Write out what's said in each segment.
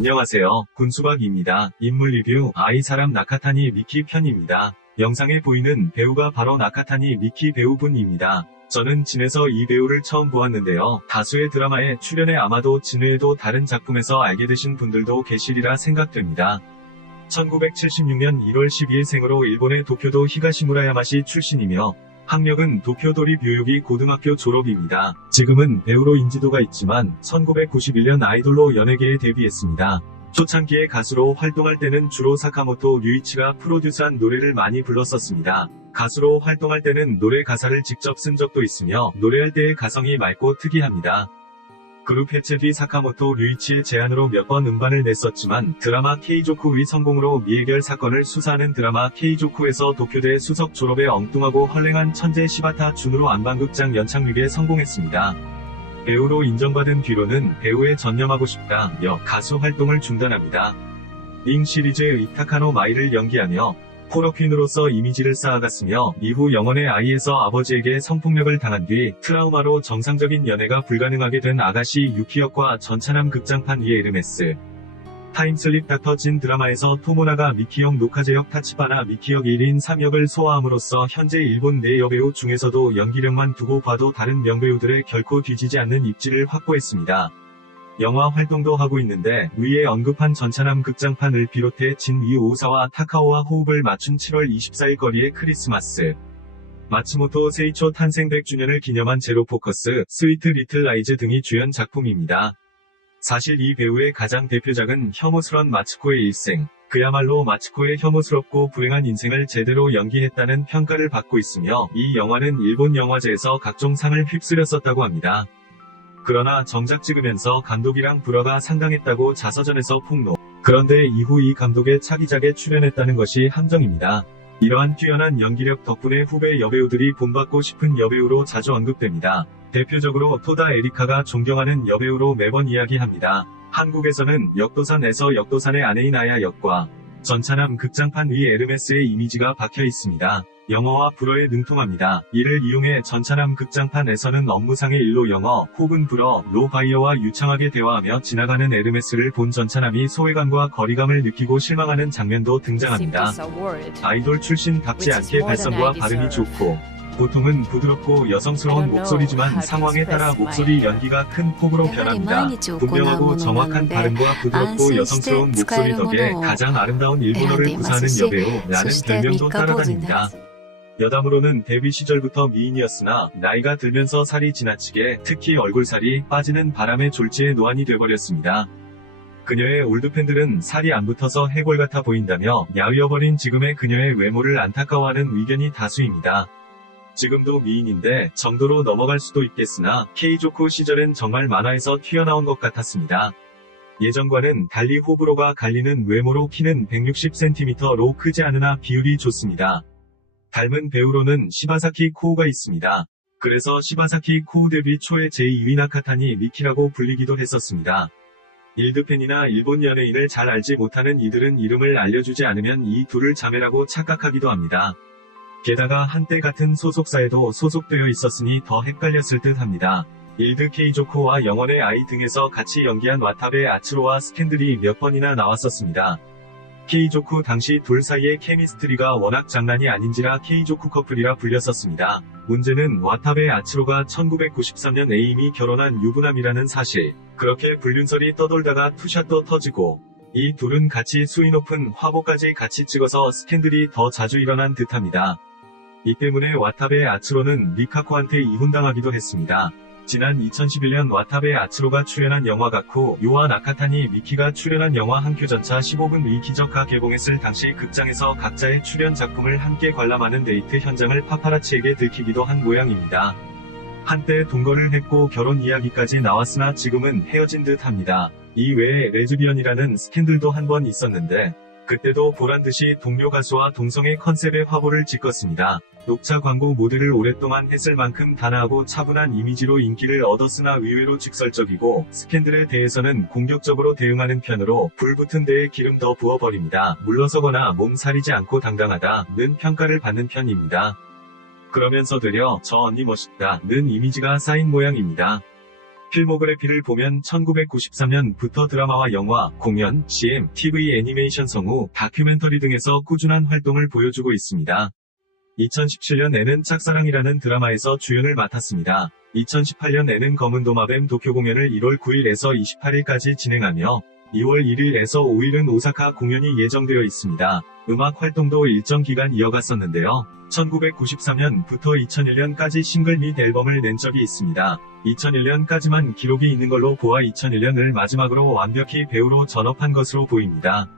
안녕하세요. 군수박입니다. 인물 리뷰 아이 사람 나카타니 미키 편입니다. 영상에 보이는 배우가 바로 나카타니 미키 배우분입니다. 저는 진에서 이 배우를 처음 보았는데요. 다수의 드라마에 출연해 아마도 진 외에도 다른 작품에서 알게 되신 분들도 계시리라 생각됩니다. 1976년 1월 12일 생으로 일본의 도쿄도 히가시무라야마시 출신이며 학력은 도쿄도리 뷰유기 고등학교 졸업입니다. 지금은 배우로 인지도가 있지만 1991년 아이돌로 연예계에 데뷔했습니다. 초창기에 가수로 활동할 때는 주로 사카모토 류이치가 프로듀스한 노래를 많이 불렀었습니다. 가수로 활동할 때는 노래 가사를 직접 쓴 적도 있으며 노래할 때의 가성이 맑고 특이합니다. 그룹 해체 뒤 사카모토 류이치의 제안으로 몇 번 음반을 냈었지만 드라마 K조쿠의 성공으로 미해결 사건을 수사하는 드라마 K조쿠에서 도쿄대 수석 졸업에 엉뚱하고 헐랭한 천재 시바타 준으로 안방극장 연착륙에 성공했습니다. 배우로 인정받은 뒤로는 배우에 전념하고 싶다며 가수 활동을 중단합니다. 링 시리즈의 이타카노 마이를 연기하며 포러퀸으로서 이미지를 쌓아갔으며 이후 영원의 아이에서 아버지에게 성폭력을 당한 뒤 트라우마로 정상적인 연애가 불가능하게 된 아가씨 유키 역과 전차남 극장판 위의 에르메스, 타임슬립 닥터 진 드라마에서 토모나가 미키역 노카제역 타치바나 미키역 1인 3역을 소화함으로써 현재 일본 내 여배우 중에서도 연기력만 두고 봐도 다른 명배우들의 결코 뒤지지 않는 입지를 확보했습니다. 영화 활동도 하고 있는데 위에 언급한 전차남 극장판을 비롯해 진위 오사와 타카오와 호흡을 맞춘 7월 24일 거리의 크리스마스, 마츠모토 세이초 탄생 100주년을 기념한 제로 포커스, 스위트 리틀 아이즈 등이 주연 작품입니다. 사실 이 배우의 가장 대표작은 혐오스런 마츠코의 일생, 그야말로 마츠코의 혐오스럽고 불행한 인생을 제대로 연기했다는 평가를 받고 있으며 이 영화는 일본 영화제에서 각종 상을 휩쓸렸었다고 합니다. 그러나 정작 찍으면서 감독이랑 불화가 상당했다고 자서전에서 폭로. 그런데 이후 이 감독의 차기작에 출연했다는 것이 함정입니다. 이러한 뛰어난 연기력 덕분에 후배 여배우들이 본받고 싶은 여배우로 자주 언급됩니다. 대표적으로 토다 에리카가 존경하는 여배우로 매번 이야기합니다. 한국에서는 역도산에서 역도산의 아내인 아야 역과 전차남 극장판 위 에르메스의 이미지가 박혀 있습니다. 영어와 불어에 능통합니다. 이를 이용해 전차남 극장판에서는 업무상의 일로 영어 혹은 불어로 바이어와 유창하게 대화하며 지나가는 에르메스를 본 전차남이 소외감과 거리감을 느끼고 실망하는 장면도 등장합니다. 아이돌 출신답지 않게 발성과 발음이 좋고 보통은 부드럽고 여성스러운 목소리지만 상황에 따라 목소리 연기가 큰 폭으로 변합니다. 분명하고 정확한 발음과 부드럽고 여성스러운 목소리 덕에 가장 아름다운 일본어를 구사하는 여배우라는 별명도 따라다닙니다. 여담으로는 데뷔 시절부터 미인이었으나 나이가 들면서 살이 지나치게 특히 얼굴살이 빠지는 바람에 졸지에 노안이 돼버렸습니다. 그녀의 올드팬들은 살이 안 붙어서 해골 같아 보인다며 야위어버린 지금의 그녀의 외모를 안타까워하는 의견이 다수입니다. 지금도 미인인데 정도로 넘어갈 수도 있겠으나 K조쿠 시절엔 정말 만화에서 튀어나온 것 같았습니다. 예전과는 달리 호불호가 갈리는 외모로 키는 160cm로 크지 않으나 비율이 좋습니다. 닮은 배우로는 시바사키 코우가 있습니다. 그래서 시바사키 코우 데뷔 초에 제2위 나카타니 미키라고 불리기도 했었습니다. 일드팬이나 일본 연예인을 잘 알지 못하는 이들은 이름을 알려주지 않으면 이 둘을 자매라고 착각하기도 합니다. 게다가 한때 같은 소속사에도 소속되어 있었으니 더 헷갈렸을 듯 합니다. 일드 K조코와 영원의 아이 등에서 같이 연기한 와타베 아츠로와 스캔들이 몇 번이나 나왔었습니다. K조쿠 당시 둘 사이의 케미스트리가 워낙 장난이 아닌지라 K조쿠 커플이라 불렸었습니다. 문제는 와타베 아츠로가 1993년 에이미 결혼한 유부남이라는 사실. 그렇게 불륜설이 떠돌다가 투샷도 터지고 이 둘은 같이 수위 높은 화보까지 같이 찍어서 스캔들이 더 자주 일어난 듯합니다. 이 때문에 와타베 아츠로는 리카코한테 이혼당하기도 했습니다. 지난 2011년 와타베 아츠로가 출연한 영화 가쿠 요와 나카타니 미키가 출연한 영화 한큐전차 15분 의 기적화 개봉했을 당시 극장에서 각자의 출연 작품을 함께 관람하는 데이트 현장을 파파라치에게 들키기도 한 모양입니다. 한때 동거를 했고 결혼 이야기까지 나왔으나 지금은 헤어진 듯 합니다. 이 외에 레즈비언이라는 스캔들도 한 번 있었는데 그때도 보란듯이 동료 가수와 동성애 컨셉의 화보를 찍었습니다. 녹차 광고 모델을 오랫동안 했을 만큼 단아하고 차분한 이미지로 인기를 얻었으나 의외로 직설적이고 스캔들에 대해서는 공격적으로 대응하는 편으로 불붙은 데에 기름 더 부어버립니다. 물러서거나 몸살이지 않고 당당하다는 평가를 받는 편입니다. 그러면서 되려 저 언니 멋있다는 이미지가 쌓인 모양입니다. 필모그래피를 보면 1993년부터 드라마와 영화, 공연, CM, TV 애니메이션 성우, 다큐멘터리 등에서 꾸준한 활동을 보여주고 있습니다. 2017년에는 짝사랑이라는 드라마에서 주연을 맡았습니다. 2018년에는 검은도마뱀 도쿄 공연을 1월 9일에서 28일까지 진행하며 2월 1일에서 5일은 오사카 공연이 예정되어 있습니다. 음악 활동도 일정 기간 이어갔었는데요. 1993년부터 2001년까지 싱글 및 앨범을 낸 적이 있습니다. 2001년까지만 기록이 있는 걸로 보아 2001년을 마지막으로 완벽히 배우로 전업한 것으로 보입니다.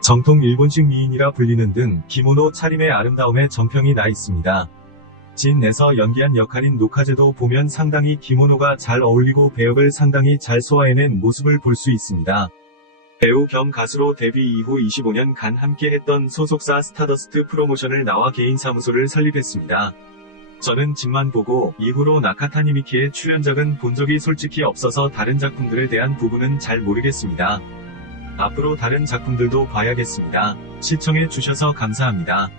정통 일본식 미인이라 불리는 등 기모노 차림의 아름다움에 정평이 나 있습니다. 진에서 연기한 역할인 노카제도 보면 상당히 기모노가 잘 어울리고 배역을 상당히 잘 소화해낸 모습을 볼 수 있습니다. 배우 겸 가수로 데뷔 이후 25년간 함께했던 소속사 스타더스트 프로모션을 나와 개인 사무소를 설립했습니다. 저는 진만 보고 이후로 나카타니 미키의 출연작은 본 적이 솔직히 없어서 다른 작품들에 대한 부분은 잘 모르겠습니다. 앞으로 다른 작품들도 봐야겠습니다. 시청해 주셔서 감사합니다.